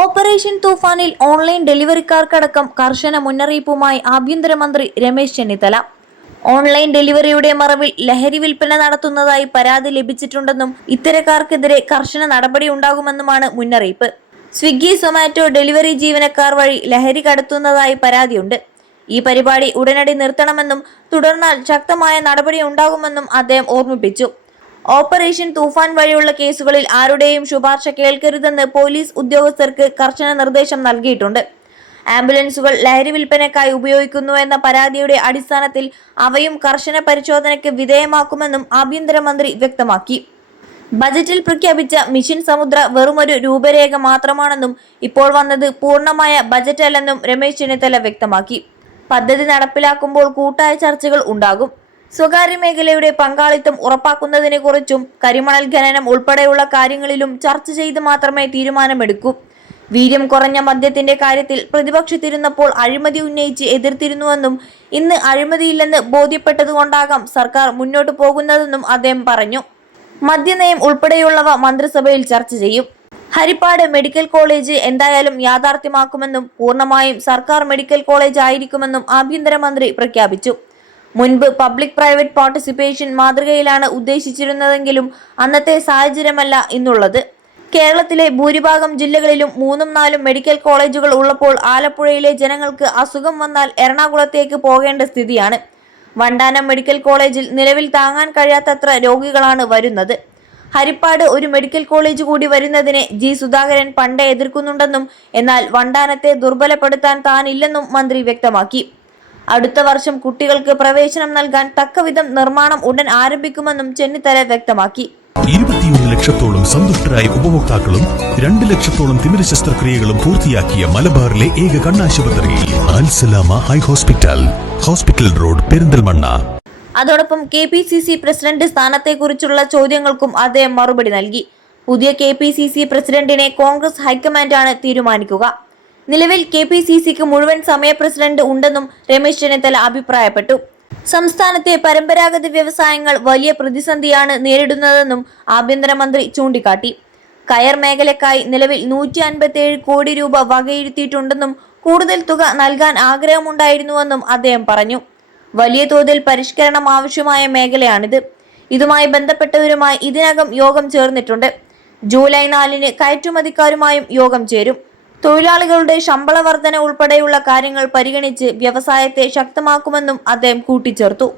Operation തൂഫാനിൽ online ഡെലിവറിക്കാർക്കടക്കം കർശന മുന്നറിയിപ്പുമായി ആഭ്യന്തരമന്ത്രി രമേശ് ചെന്നിത്തല. ഓൺലൈൻ ഡെലിവറിയുടെ മറവിൽ ലഹരി വിൽപ്പന നടത്തുന്നതായി പരാതി ലഭിച്ചിട്ടുണ്ടെന്നും ഇത്തരക്കാർക്കെതിരെ കർശന നടപടി ഉണ്ടാകുമെന്നുമാണ് മുന്നറിയിപ്പ്. സ്വിഗ്ഗി, സൊമാറ്റോ ഡെലിവറി ജീവനക്കാർ വഴി ലഹരി കടത്തുന്നതായി പരാതിയുണ്ട്. ഈ പരിപാടി ഉടനടി നിർത്തണമെന്നും തുടർന്നാൽ ശക്തമായ നടപടി ഉണ്ടാകുമെന്നും അദ്ദേഹം ഓർമ്മിപ്പിച്ചു. ഓപ്പറേഷൻ തൂഫാൻ വഴിയുള്ള കേസുകളിൽ ആരുടെയും ശുപാർശ കേൾക്കരുതെന്ന് പോലീസ് ഉദ്യോഗസ്ഥർക്ക് കർശന നിർദ്ദേശം നൽകിയിട്ടുണ്ട്. ആംബുലൻസുകൾ ലഹരി വിൽപ്പനയ്ക്കായി ഉപയോഗിക്കുന്നുവെന്ന പരാതിയുടെ അടിസ്ഥാനത്തിൽ അവയും കർശന പരിശോധനയ്ക്ക് വിധേയമാക്കുമെന്നും ആഭ്യന്തരമന്ത്രി വ്യക്തമാക്കി. ബജറ്റിൽ പ്രഖ്യാപിച്ച മിഷൻ സമുദ്ര വെറുമൊരു രൂപരേഖ മാത്രമാണെന്നും ഇപ്പോൾ വന്നത് പൂർണ്ണമായ ബജറ്റല്ലെന്നും രമേശ് ചെന്നിത്തല വ്യക്തമാക്കി. പദ്ധതി നടപ്പിലാക്കുമ്പോൾ കൂട്ടായ ചർച്ചകൾ ഉണ്ടാകും. സ്വകാര്യ മേഖലയുടെ പങ്കാളിത്തം ഉറപ്പാക്കുന്നതിനെക്കുറിച്ചും കരിമണൽ ഖനനം ഉൾപ്പെടെയുള്ള കാര്യങ്ങളിലും ചർച്ച ചെയ്ത് മാത്രമേ തീരുമാനമെടുക്കൂ. വീര്യം കുറഞ്ഞ മദ്യത്തിന്റെ കാര്യത്തിൽ പ്രതിപക്ഷത്തിരുന്നപ്പോൾ അഴിമതി ഉന്നയിച്ച് എതിർത്തിരുന്നുവെന്നും ഇന്ന് അഴിമതിയില്ലെന്ന് ബോധ്യപ്പെട്ടതുകൊണ്ടാകാം സർക്കാർ മുന്നോട്ടു പോകുന്നതെന്നും അദ്ദേഹം പറഞ്ഞു. മദ്യനയം ഉൾപ്പെടെയുള്ളവ മന്ത്രിസഭയിൽ ചർച്ച ചെയ്യും. ഹരിപ്പാട് മെഡിക്കൽ കോളേജ് എന്തായാലും യാഥാർത്ഥ്യമാക്കുമെന്നും പൂർണ്ണമായും സർക്കാർ മെഡിക്കൽ കോളേജ് ആയിരിക്കുമെന്നും ആഭ്യന്തരമന്ത്രി പ്രഖ്യാപിച്ചു. മുൻപ് പബ്ലിക് പ്രൈവറ്റ് പാർട്ടിസിപ്പേഷൻ മാതൃകയിലാണ് ഉദ്ദേശിച്ചിരുന്നതെങ്കിലും അന്നത്തെ സാഹചര്യമല്ല ഇന്നുള്ളത്. കേരളത്തിലെ ഭൂരിഭാഗം ജില്ലകളിലും 3-4 മെഡിക്കൽ കോളേജുകൾ ഉള്ളപ്പോൾ ആലപ്പുഴയിലെ ജനങ്ങൾക്ക് അസുഖം വന്നാൽ എറണാകുളത്തേക്ക് പോകേണ്ട സ്ഥിതിയാണ്. വണ്ടാനം മെഡിക്കൽ കോളേജിൽ നിലവിൽ താങ്ങാൻ കഴിയാത്തത്ര രോഗികളാണ് വരുന്നത്. ഹരിപ്പാട് ഒരു മെഡിക്കൽ കോളേജ് കൂടി വരുന്നതിനെ ജി സുധാകരൻ പണ്ടേ എതിർക്കുന്നുണ്ടെന്നും എന്നാൽ വണ്ടാനത്തെ ദുർബലപ്പെടുത്താൻ താനില്ലെന്നും മന്ത്രി വ്യക്തമാക്കി. അടുത്ത വർഷം കുട്ടികൾക്ക് പ്രവേശനം നൽകാൻ തക്കവിധം നിർമ്മാണം ഉടൻ ആരംഭിക്കുമെന്നും ചെന്നിത്തല വ്യക്തമാക്കി. 21 ലക്ഷത്തോളം സന്തുഷ്ടരായ ഉപഭോക്താക്കളും 2 ലക്ഷത്തോളം തിമിര ശസ്ത്രക്രിയകളും പൂർത്തിയാക്കിയ മലബാറിലെ ഏക കണ്ണാശുപത്രി Al Salama high hospital, hospital road, Perinthalmanna. അതോടൊപ്പം KPCC പ്രസിഡന്റ് സ്ഥാനത്തെക്കുറിച്ചുള്ള ചോദ്യങ്ങൾക്കും അദ്ദേഹം മറുപടി നൽകി. പുതിയ KPCC പ്രസിഡന്റിനെ കോൺഗ്രസ് ഹൈക്കമാൻഡാണ് തീരുമാനിക്കുക. നിലവിൽ KPCCക്ക് മുഴുവൻ സമയ പ്രസിഡന്റ് ഉണ്ടെന്നും രമേശ് ചെന്നിത്തല അഭിപ്രായപ്പെട്ടു. സംസ്ഥാനത്തെ പരമ്പരാഗത വ്യവസായങ്ങൾ വലിയ പ്രതിസന്ധിയാണ് നേരിടുന്നതെന്നും ആഭ്യന്തരമന്ത്രി ചൂണ്ടിക്കാട്ടി. കയർ മേഖലയ്ക്കായി നിലവിൽ 157 കോടി രൂപ വകയിരുത്തിയിട്ടുണ്ടെന്നും കൂടുതൽ തുക നൽകാൻ ആഗ്രഹമുണ്ടായിരുന്നുവെന്നും അദ്ദേഹം പറഞ്ഞു. വലിയ തോതിൽ പരിഷ്കരണം ആവശ്യമായ മേഖലയാണിത്. ഇതുമായി ബന്ധപ്പെട്ടവരുമായി ഇതിനകം യോഗം ചേർന്നിട്ടുണ്ട്. ജൂലൈ 4-ന് കയറ്റുമതിക്കാരുമായും യോഗം ചേരും. തൊഴിലാളികളുടെ ശമ്പള വർധന ഉൾപ്പെടെയുള്ള കാര്യങ്ങൾ പരിഗണിച്ച് വ്യവസായത്തെ ശക്തമാക്കുമെന്നും അദ്ദേഹം കൂട്ടിച്ചേർത്തു.